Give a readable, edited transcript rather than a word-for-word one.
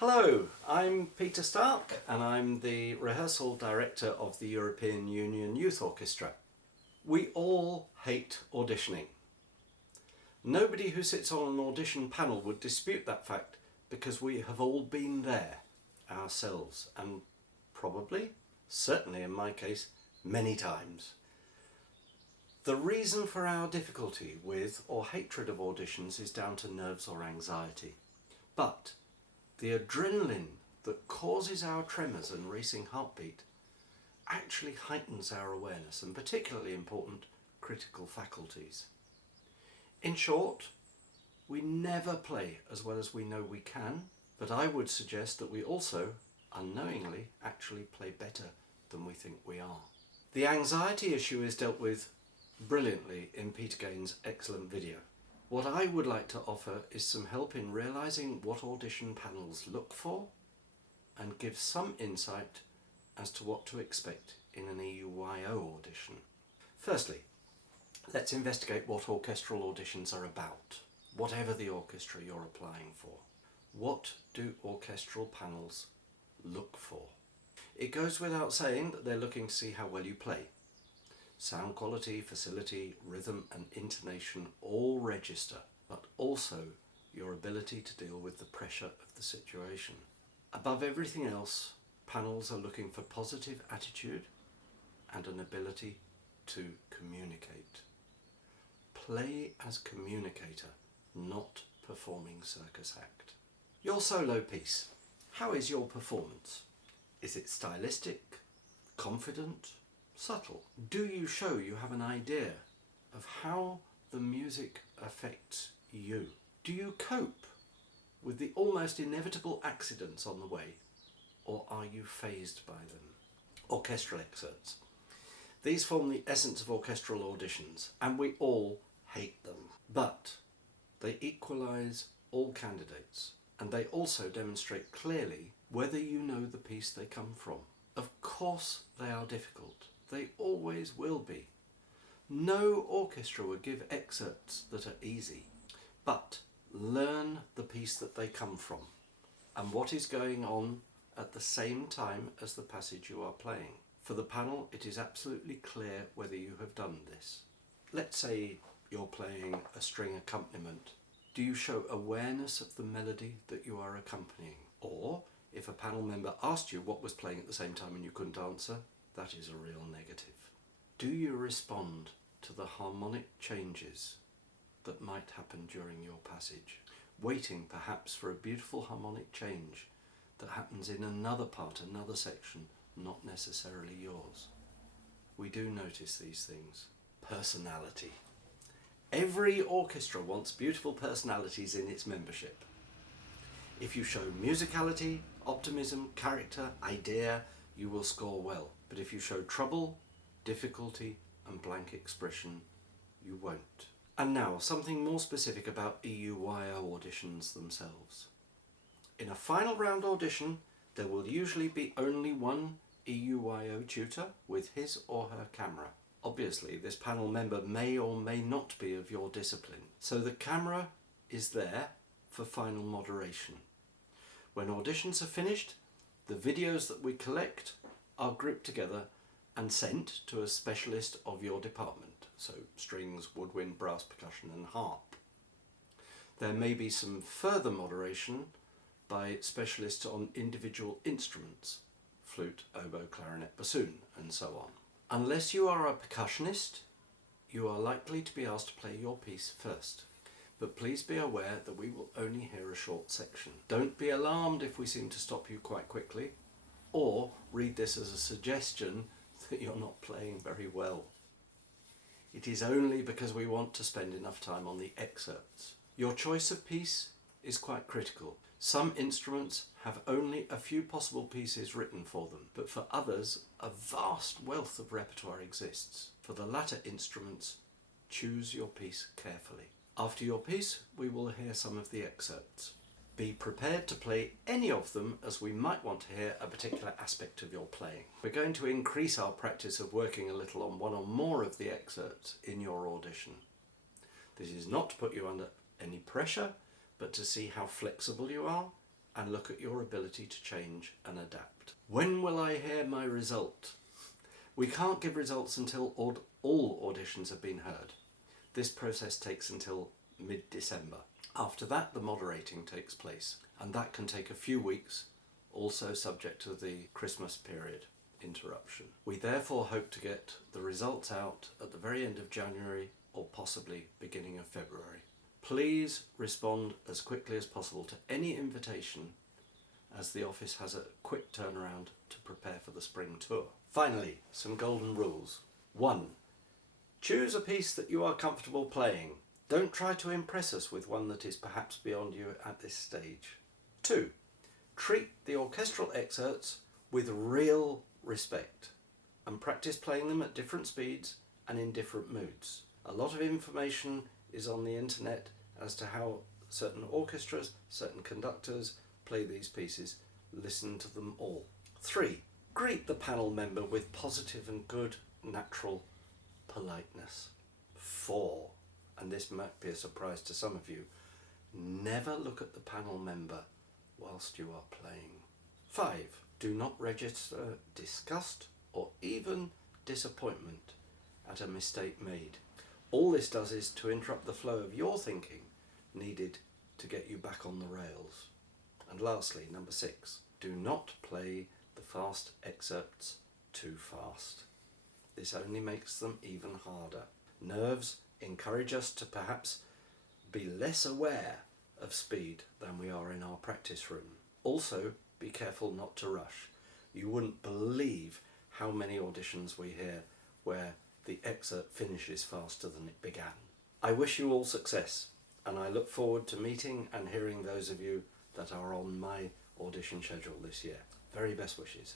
Hello, I'm Peter Stark and I'm the rehearsal director of the European Union Youth Orchestra. We all hate auditioning. Nobody who sits on an audition panel would dispute that fact because we have all been there ourselves and probably, certainly in my case, many times. The reason for our difficulty with or hatred of auditions is down to nerves or anxiety. But the adrenaline that causes our tremors and racing heartbeat actually heightens our awareness and particularly important critical faculties. In short, we never play as well as we know we can, but I would suggest that we also, unknowingly, actually play better than we think we are. The anxiety issue is dealt with brilliantly in Peter Gaines' excellent video. What I would like to offer is some help in realising what audition panels look for and give some insight as to what to expect in an EUYO audition. Firstly, let's investigate what orchestral auditions are about, whatever the orchestra you're applying for. What do orchestral panels look for? It goes without saying that they're looking to see how well you play. Sound quality, facility, rhythm and intonation all register, but also your ability to deal with the pressure of the situation. Above everything else, panels are looking for positive attitude and an ability to communicate. Play as communicator, not performing circus act. Your solo piece. How is your performance? Is it stylistic, confident, subtle? Do you show you have an idea of how the music affects you? Do you cope with the almost inevitable accidents on the way, or are you fazed by them? Orchestral excerpts. These form the essence of orchestral auditions, and we all hate them. But they equalise all candidates, and they also demonstrate clearly whether you know the piece they come from. Of course they are difficult. They always will be. No orchestra would give excerpts that are easy, but learn the piece that they come from and what is going on at the same time as the passage you are playing. For the panel, it is absolutely clear whether you have done this. Let's say you're playing a string accompaniment. Do you show awareness of the melody that you are accompanying? Or, if a panel member asked you what was playing at the same time and you couldn't answer, that is a real negative. Do you respond to the harmonic changes that might happen during your passage, waiting perhaps for a beautiful harmonic change that happens in another part, another section, not necessarily yours? We do notice these things. Personality. Every orchestra wants beautiful personalities in its membership. If you show musicality, optimism, character, idea, you will score well. But if you show trouble, difficulty and blank expression, you won't. And now, something more specific about EUYO auditions themselves. In a final round audition, there will usually be only one EUYO tutor with his or her camera. Obviously, this panel member may or may not be of your discipline, so the camera is there for final moderation. When auditions are finished, the videos that we collect are grouped together and sent to a specialist of your department, so strings, woodwind, brass, percussion and harp. There may be some further moderation by specialists on individual instruments, flute, oboe, clarinet, bassoon and so on. Unless you are a percussionist, you are likely to be asked to play your piece first. But please be aware that we will only hear a short section. Don't be alarmed if we seem to stop you quite quickly, or read this as a suggestion that you're not playing very well. It is only because we want to spend enough time on the excerpts. Your choice of piece is quite critical. Some instruments have only a few possible pieces written for them, but for others a vast wealth of repertoire exists. For the latter instruments, choose your piece carefully. After your piece, we will hear some of the excerpts. Be prepared to play any of them, as we might want to hear a particular aspect of your playing. We're going to increase our practice of working a little on one or more of the excerpts in your audition. This is not to put you under any pressure, but to see how flexible you are and look at your ability to change and adapt. When will I hear my result? We can't give results until all auditions have been heard. This process takes until mid-December. After that, the moderating takes place, and that can take a few weeks, also subject to the Christmas period interruption. We therefore hope to get the results out at the very end of January or possibly beginning of February. Please respond as quickly as possible to any invitation, as the office has a quick turnaround to prepare for the spring tour. Finally, some golden rules. 1. Choose a piece that you are comfortable playing. Don't try to impress us with one that is perhaps beyond you at this stage. 2. Treat the orchestral excerpts with real respect and practice playing them at different speeds and in different moods. A lot of information is on the internet as to how certain orchestras, certain conductors play these pieces. Listen to them all. 3. Greet the panel member with positive and good natural politeness. 4. And this might be a surprise to some of you, never look at the panel member whilst you are playing. 5. Do not register disgust or even disappointment at a mistake made. All this does is to interrupt the flow of your thinking needed to get you back on the rails. And lastly, number 6, do not play the fast excerpts too fast. This only makes them even harder. Nerves encourage us to perhaps be less aware of speed than we are in our practice room. Also, be careful not to rush. You wouldn't believe how many auditions we hear where the excerpt finishes faster than it began. I wish you all success, and I look forward to meeting and hearing those of you that are on my audition schedule this year. Very best wishes.